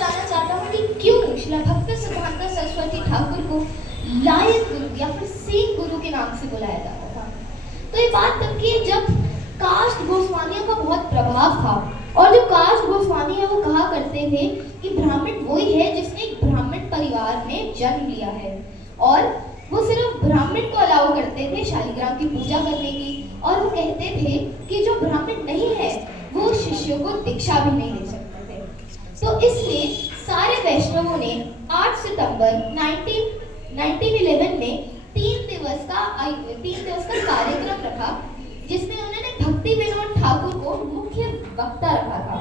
जानना चाहता हूँ कि क्यों श्रीला भक्ति सिद्धांत सरस्वती ठाकुर को लायक गुरु या फिर सेठ गुरु के नाम से बुलाया जाता था। तो ये बात तब की जब कास्ट गोस्वामियों का बहुत प्रभाव था, और जो कास्ट गोस्वामी है वो कहा करते थे कि ब्राह्मण वही है जिसने एक ब्राह्मण परिवार में जन्म लिया है, और वो सिर्फ ब्राह्मण को अलाउ करते थे शालिग्राम की पूजा करने की, और वो कहते थे कि जो ब्राह्मण नहीं है वो शिष्यों को दीक्षा भी नहीं दे सकते थे। तो इसलिए सारे वैष्णवों ने 8 सितंबर 1911 में 3 दिवस का कार्यक्रम रखा, जिसमें उन्होंने भक्ति विनोद ठाकुर को मुख्य वक्ता रखा था,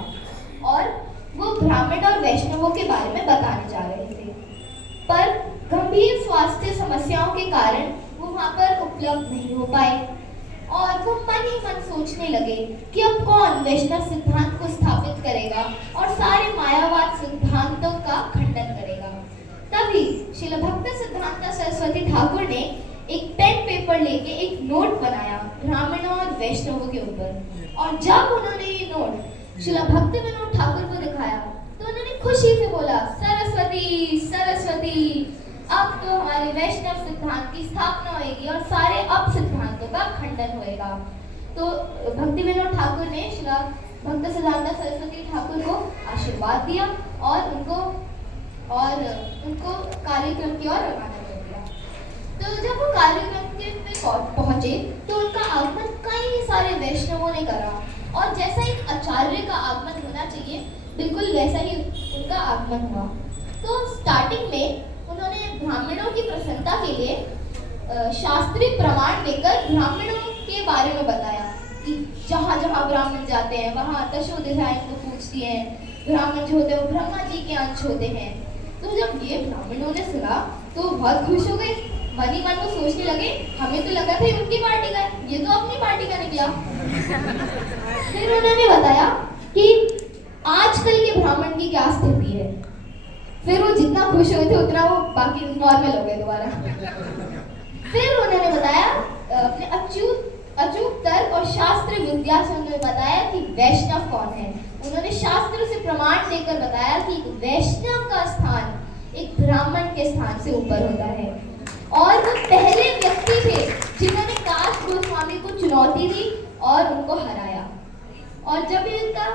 और वो ब्राह्मण और वैष्णवों के बारे में बताने जा रहे थे। पर गंभीर स्वास्थ्य समस्याओं के कारण वो वहाँ पर उपलब्ध नहीं हो पाए, और वो मन ही मन सोचने लगे कि अब कौन वैष्णव सिद्धांत को स्थापित करेगा और सारे मायावाद सिद्धांतों का खंडन करेगा। तभी श्रील भक्ति सिद्धांत सरस्वती ठाकुर ने एक पेन पेपर लेके एक नोट बनाया ब्राह्मणों और वैष्णवों के ऊपर, और जब उन्होंने ये नोट श्रील भक्ति विनोद ठाकुर को दिखाया तो उन्होंने खुशी से बोला, सरस्वती सरस्वती, अब तो हमारे वैष्णव सिद्धांत की स्थापना होगी और सारे अब सिद्धांतों का खंडन होएगा। तो भक्ति विनोद ठाकुर ने श्रील भक्ति सिद्धांत सरस्वती ठाकुर को आशीर्वाद दिया और उनको कार्यक्रम की ओर रवाना कर दिया। तो जब वो कार्यक्रम के पे पहुंचे तो उनका आगमन कई सारे वैष्णवों ने करा, और जैसा एक आचार्य का आगमन होना चाहिए बिल्कुल वैसा ही उनका आगमन हुआ। तो स्टार्टिंग में उन्होंने ब्राह्मणों की प्रसन्नता के लिए शास्त्रीय प्रमाण देकर ब्राह्मणों के बारे में बताया कि जहाँ जहाँ ब्राह्मण जाते हैं वहाँ दशोदशाएं को पूछती हैं, ब्राह्मण जो होते हैं वो ब्रह्मा जी के अंश होते हैं। तो जब ये ब्राह्मणों ने सुना तो बहुत खुश हो गए, मन ही मन वो सोचने लगे, हमें तो लगा था ये उनकी पार्टी का है, ये तो अपनी पार्टी का निकला। फिर उन्होंने बताया कि आजकल के ब्राह्मण की क्या स्थिति है। फिर वो जितना खुश हुए थे उतना वो बाकी नॉर्मल हो गए दोबारा। फिर उन्होंने बताया अपने अचूक तर्क और शास्त्र विद्या से उन्होंने बताया कि वैष्णव कौन है। उन्होंने शास्त्र से प्रमाण देकर बताया कि वैष्णव का स्थान एक ब्राह्मण के स्थान से ऊपर होता है, और वो पहले व्यक्ति थे जिन्होंने कास्ट गोस्वामी को चुनौती दी और उनको हराया। और जब इनका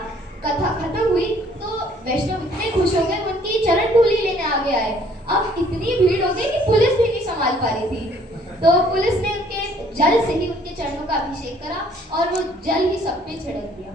कथा खत्म हुई तो वैष्णव इतने खुश हो गए, उनकी चरण धूलि लेने आगे आए। अब इतनी भीड़ हो गई कि पुलिस भी नहीं संभाल पा रही थी, तो पुलिस ने उनके जल से ही उनके चरणों का अभिषेक करा और वो जल ही सब पे छिड़क दिया।